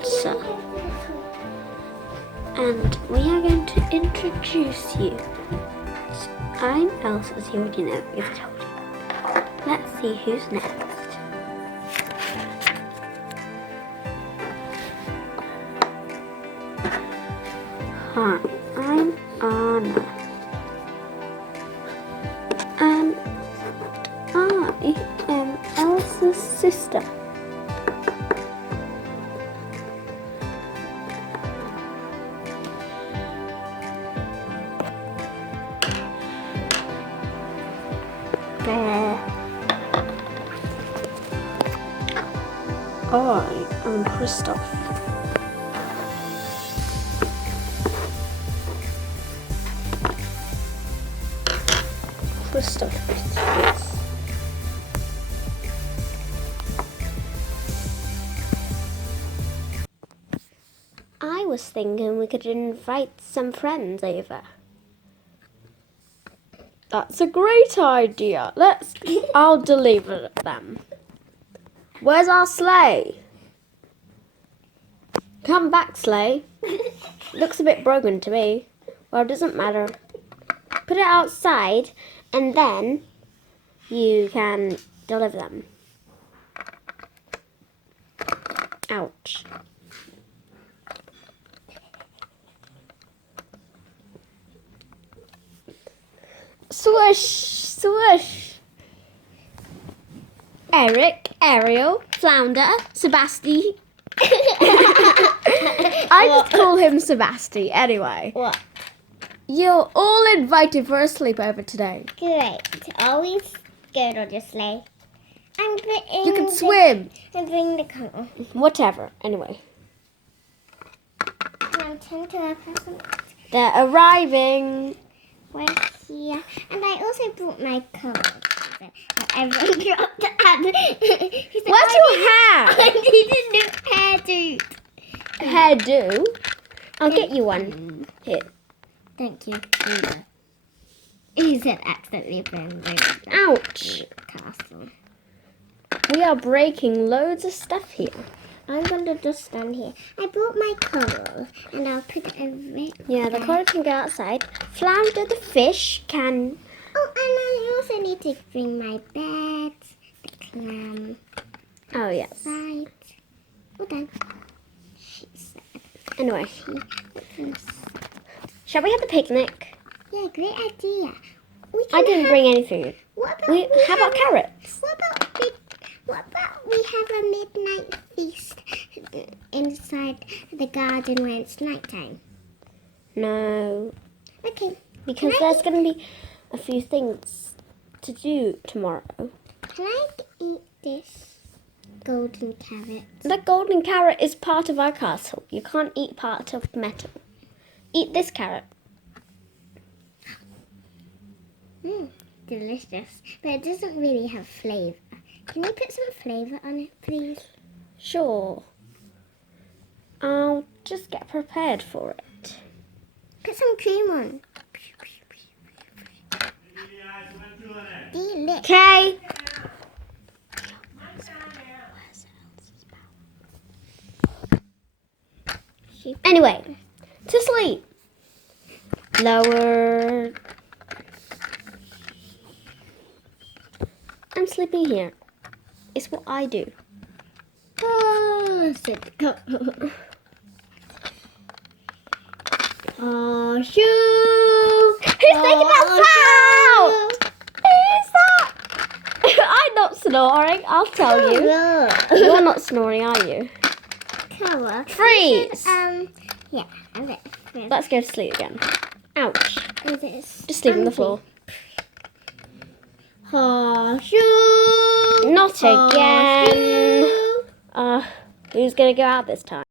Elsa. And we are going to introduce you. I'm Elsa, as you already know, because I told you. Let's see who's next. Hi, I'm Anna. And I am Elsa's sister. I am Christoph. Yes. I was thinking we could invite some friends over. That's a great idea. I'll deliver them. Where's our sleigh? Come back, sleigh. Looks a bit broken to me. Well, it doesn't matter. Put it outside and then you can deliver them. Ouch. Swoosh, swoosh. Eric, Ariel, Flounder, Sebasti. I just call him Sebasti anyway. What? You're all invited for a sleepover today. Great. Always good on your sleigh. You can swim. And bring the car. Whatever, anyway. Now turn to our present. They're arriving. We're here. And I also brought my coat. Everyone dropped it. Where's your hair? I need a new hairdo. Hairdo? I'll get you one. Here. Thank you. He said accidentally bring Ouch. castle. We are breaking loads of stuff here. I'm going to just stand here. I brought my coral and I'll put it in. Yeah, the coral can go outside. Flounder the fish can... Oh, and I also need to bring my bed, the clam. Oh, yes. Right. Well done. She said. Anyway. Shall we have the picnic? Yeah, great idea. I didn't bring any food. What about How about carrots? What about we have a midnight feast inside the garden when it's nighttime? No. Okay. Because there's going to be a few things to do tomorrow. Can I eat this golden carrot? The golden carrot is part of our castle. You can't eat part of metal. Eat this carrot. Delicious. But it doesn't really have flavour. Can you put some flavour on it, please? Sure. I'll just get prepared for it. Put some cream on. Okay. Anyway, to sleep. Lower. I'm sleeping here. It's what I do. Oh, sit. Go. Oh, shoo! Who's making that sound? Who is that? I'm not snoring, I'll tell you. You're not snoring, are you? Cover. Freeze! Yeah, and it. Let's go to sleep again. Ouch. Just sleep on the floor. Horseshoe. Not again. Who's going to go out this time?